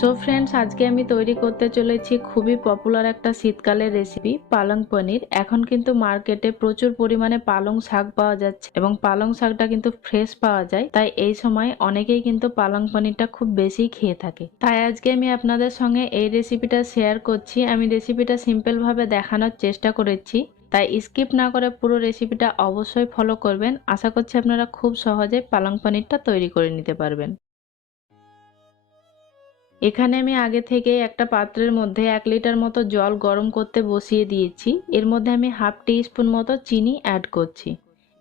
So friends, আজকে আমি তৈরি করতে চলেছি খুবই পপুলার একটা শীতকালের রেসিপি পালং পনির। এখন কিন্তু মার্কেটে প্রচুর পরিমাণে পালং শাক পাওয়া যাচ্ছে এবং পালং শাকটা কিন্তু ফ্রেশ পাওয়া যায়, তাই এই সময় অনেকেই কিন্তু পালং পনিরটা খুব বেশি খেয়ে থাকে। তাই আজকে আমি আপনাদের সঙ্গে এই রেসিপিটা শেয়ার করছি। আমি রেসিপিটা সিম্পল ভাবে দেখানোর চেষ্টা করেছি, তাই স্কিপ না করে পুরো রেসিপিটা অবশ্যই ফলো করবেন। আশা করছি আপনারা খুব সহজে পালং পনিরটা তৈরি করে নিতে পারবেন। এখানে আমি আগে থেকে একটা পাত্রের মধ্যে 1 লিটার মতো জল গরম করতে বসিয়ে দিয়েছি। এর মধ্যে আমি হাফ টি স্পুন মতো চিনি অ্যাড করছি।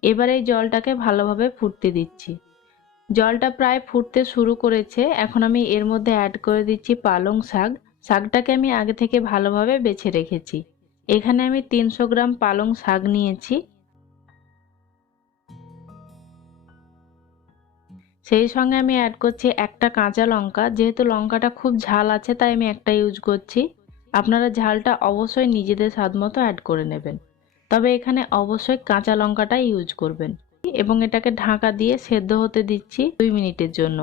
এবার এই জলটাকে ভালোভাবে ফুটতে দিচ্ছি। জলটা প্রায় ফুটতে শুরু করেছে। এখন আমি এর মধ্যে অ্যাড করে দিচ্ছি পালং শাক। শাকটাকে আমি আগে থেকে ভালোভাবে বেছে রেখেছি। এখানে আমি 300 গ্রাম পালং শাক নিয়েছি। সেই সঙ্গে আমি অ্যাড করছি একটা কাঁচা লঙ্কা। যেহেতু লঙ্কাটা খুব ঝাল আছে তাই আমি একটা ইউজ করছি। আপনারা ঝালটা অবশ্যই নিজেদের স্বাদ মতো অ্যাড করে নেবেন, তবে এখানে অবশ্যই কাঁচা লঙ্কাটাই ইউজ করবেন। এবং এটাকে ঢাকা দিয়ে সেদ্ধ হতে দিচ্ছি 2 মিনিটের জন্য।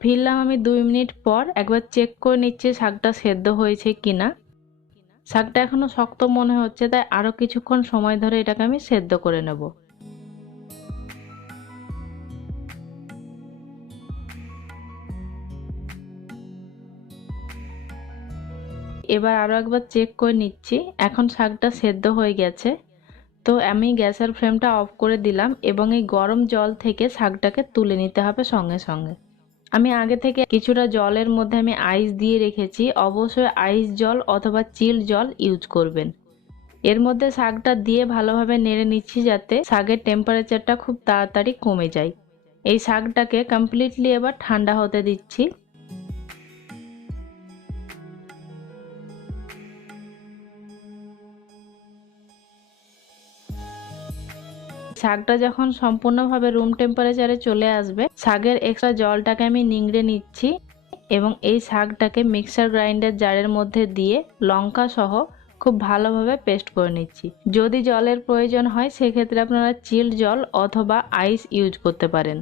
ফিরলাম আমি 2 মিনিট পর। একবার চেক করে নিচ্ছি শাকটা সেদ্ধ হয়েছে কিনা। শাকটা এখনো শক্ত মনে হচ্ছে, তাই আরো কিছুক্ষণ সময় ধরে এটাকে আমি সেদ্ধ করে নেব। এবার আরো একবার চেক করে নিচ্ছি। এখন শাকটা সেদ্ধ হয়ে গেছে। তো আমি গ্যাসের ফ্লেমটা অফ করে দিলাম এবং এই গরম জল থেকে শাকটাকে তুলে নিতে হবে সঙ্গে সঙ্গে। আমি আগে থেকে কিছুটা জলের মধ্যে আমি আইস দিয়ে রেখেছি। অবশ্যই আইস জল অথবা চিল জল ইউজ করবেন। এর মধ্যে শাকটা দিয়ে ভালোভাবে নেড়ে নিচ্ছি যাতে শাকের টেম্পারেচারটা খুব তাড়াতাড়ি কমে যায়। এই শাকটাকে কমপ্লিটলি এবার ঠান্ডা হতে দিচ্ছি। শাকটা যখন সম্পূর্ণভাবে রুম টেম্পারেচারে চলে আসবে, শাকের এক্সট্রা জলটাকে আমি নিংড়ে নিচ্ছি এবং এই শাকটাকে মিক্সার গ্রাইন্ডার জারের মধ্যে দিয়ে লঙ্কা সহ খুব ভালোভাবে পেস্ট করে নিচ্ছি। যদি জলের প্রয়োজন হয় সেক্ষেত্রে আপনারা চিল্ড জল অথবা আইস ইউজ করতে পারেন।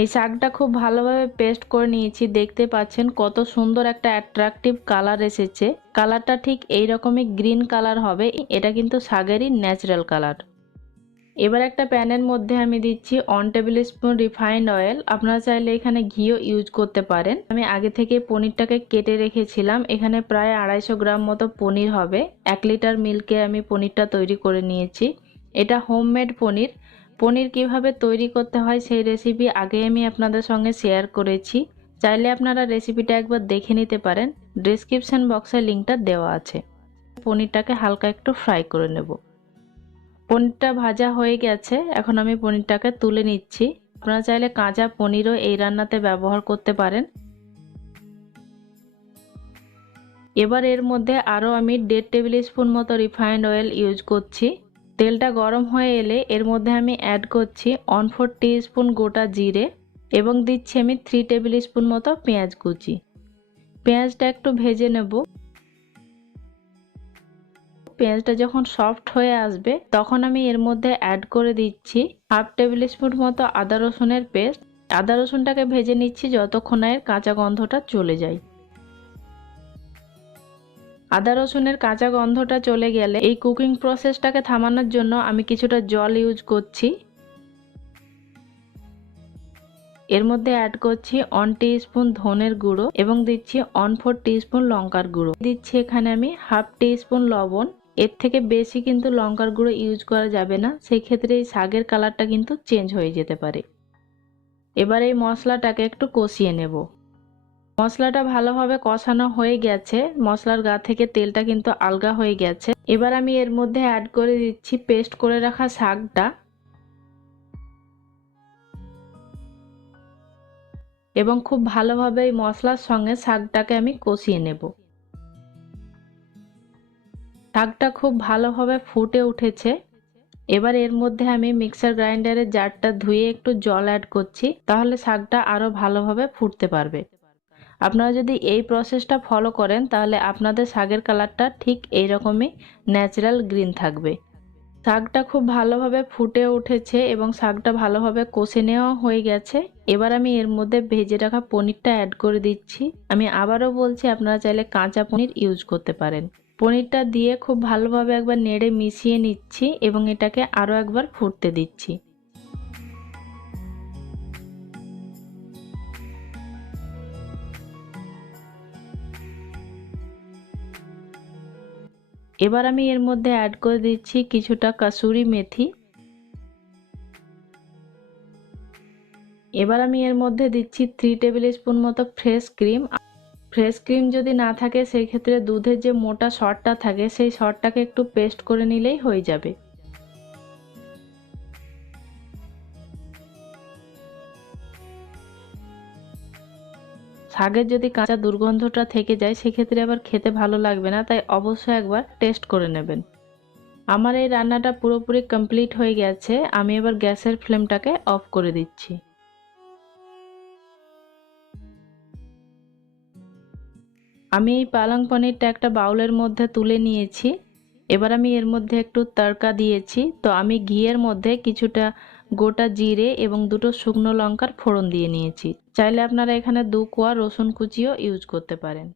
এই শাকটা খুব ভালোভাবে পেস্ট করে নিয়েছি। দেখতে পাচ্ছেন কত সুন্দর একটা অ্যাট্রাকটিভ কালার এসেছে। কালারটা ঠিক এইরকমই গ্রিন কালার হবে। এটা কিন্তু শাকেরই ন্যাচারাল কালার। এবার একটা প্যানের মধ্যে আমি দিচ্ছি 1 টেবিল স্পুন রিফাইন্ড অয়েল। আপনারা চাইলে এখানে ঘিও ইউজ করতে পারেন। আমি আগে থেকে পনিরটাকে কেটে রেখেছিলাম। এখানে প্রায় 250 গ্রাম মতো পনির হবে। 1 লিটার মিল্কে আমি পনিরটা তৈরি করে নিয়েছি। এটা হোমমেড পনির। পনির কিভাবে তৈরি করতে হয় সেই রেসিপি আগে আমি আপনাদের সঙ্গে শেয়ার করেছি। চাইলে আপনারা রেসিপিটা একবার দেখে নিতে পারেন। ডেসক্রিপশন বক্সে লিঙ্কটা দেওয়া আছে। পনিরটাকে হালকা একটু ফ্রাই করে নেব। পনিরটা ভাজা হয়ে গেছে। এখন আমি পনিরটাকে তুলে নিচ্ছি। আপনারা চাইলে কাঁচা পনিরও এই রান্নাতে ব্যবহার করতে পারেন। এবার এর মধ্যে আরো আমি 1.5 টেবিল স্পুন মতো রিফাইন্ড অয়েল ইউজ করছি। তেলটা গরম হয়ে এলে এর মধ্যে আমি অ্যাড করছি 1/4 টিস্পুন গোটা জিরে এবং দিচ্ছি আমি 3 টেবিল স্পুন মতো পেঁয়াজ কুচি। পেঁয়াজটা একটু ভেজে নেব। পেঁয়াজটা যখন সফট হয়ে আসবে তখন আমি এর মধ্যে অ্যাড করে দিচ্ছি হাফ টেবিল স্পুন মতো আদা রসুনের পেস্ট। আদা রসুনটাকে ভেজে নিচ্ছি যতক্ষণ না এর কাঁচা গন্ধটা চলে যায়। আদা রসুনের কাঁচা গন্ধটা চলে গেলে এই কুকিং প্রসেসটাকে থামানোর জন্য আমি কিছুটা জল ইউজ করছি। এর মধ্যে অ্যাড করছি 1 টিস্পুন ধনের গুঁড়ো এবং দিচ্ছি 1/4 টিস্পুন লঙ্কার গুঁড়ো। দিচ্ছি এখানে আমি হাফ টিস্পুন লবণ। এর থেকে বেশি কিন্তু লঙ্কার গুঁড়ো ইউজ করা যাবে না, সেই ক্ষেত্রে এই শাকের কালারটা কিন্তু চেঞ্জ হয়ে যেতে পারে। এবার এই মশলাটাকে একটু কষিয়ে নেব। মশলাটা ভালোভাবে কষানো হয়ে গেছে। মশলার গা থেকে তেলটা কিন্তু আলগা হয়ে গেছে। এবার আমি এর মধ্যে অ্যাড করে দিচ্ছি পেস্ট করে রাখা শাকটা এবং খুব ভালোভাবে এই মশলার সঙ্গে শাকটাকে আমি কষিয়ে নেব। শাকটা খুব ভালোভাবে ফুটে উঠেছে। এবার এর মধ্যে আমি মিক্সার গ্রাইন্ডারের জারটা ধুয়ে একটু জল অ্যাড করছি, তাহলে শাকটা আরো ভালোভাবে ফুটতে পারবে। আপনারা যদি এই প্রসেসটা ফলো করেন তাহলে আপনাদের শাকের কালারটা ঠিক এইরকমই ন্যাচারাল গ্রিন থাকবে। শাকটা খুব ভালোভাবে ফুটে উঠেছে এবং শাকটা ভালোভাবে কষে নেওয়া হয়ে গেছে। এবার আমি এর মধ্যে ভেজে রাখা পনিরটা অ্যাড করে দিচ্ছি। আমি আবারও বলছি, আপনারা চাইলে কাঁচা পনির ইউজ করতে পারেন। পনিরটা দিয়ে খুব ভালোভাবে একবার নেড়ে মিশিয়ে নিচ্ছি এবং এটাকে আরও একবার ফুটতে দিচ্ছি। এবার আমি এর মধ্যে অ্যাড করে দিচ্ছি কিছুটা কাসুরি মেথি। এবার আমি এর মধ্যে দিচ্ছি 3 টেবিল স্পুন মতো ফ্রেশ ক্রিম। ফ্রেশ ক্রিম যদি না থাকে সেই ক্ষেত্রে দুধের যে মোটা সরটা থাকে সেই সরটাকে একটু পেস্ট করে নিলেই হয়ে যাবে। শাকের যদি কাঁচা দুর্গন্ধটা থেকে যায় সেক্ষেত্রে আবার খেতে ভালো লাগবে না, তাই অবশ্যই একবার টেস্ট করে নেবেন। আমার এই রান্নাটা পুরোপুরি কমপ্লিট হয়ে গেছে। আমি এবার গ্যাসের ফ্লেমটাকে অফ করে দিচ্ছি। আমি এই পালং পনিরটা একটা বাউলের মধ্যে তুলে নিয়েছি। এবার আমি এর মধ্যে একটু তড়কা দিয়েছি। তো আমি ঘিয়ের মধ্যে কিছুটা গোটা জিরে এবং দুটো শুকনো লঙ্কার ফোড়ন দিয়ে নিয়েছি। চাইলে আপনারা এখানে 2 কোয়া রসুন কুচিও ইউজ করতে পারেন।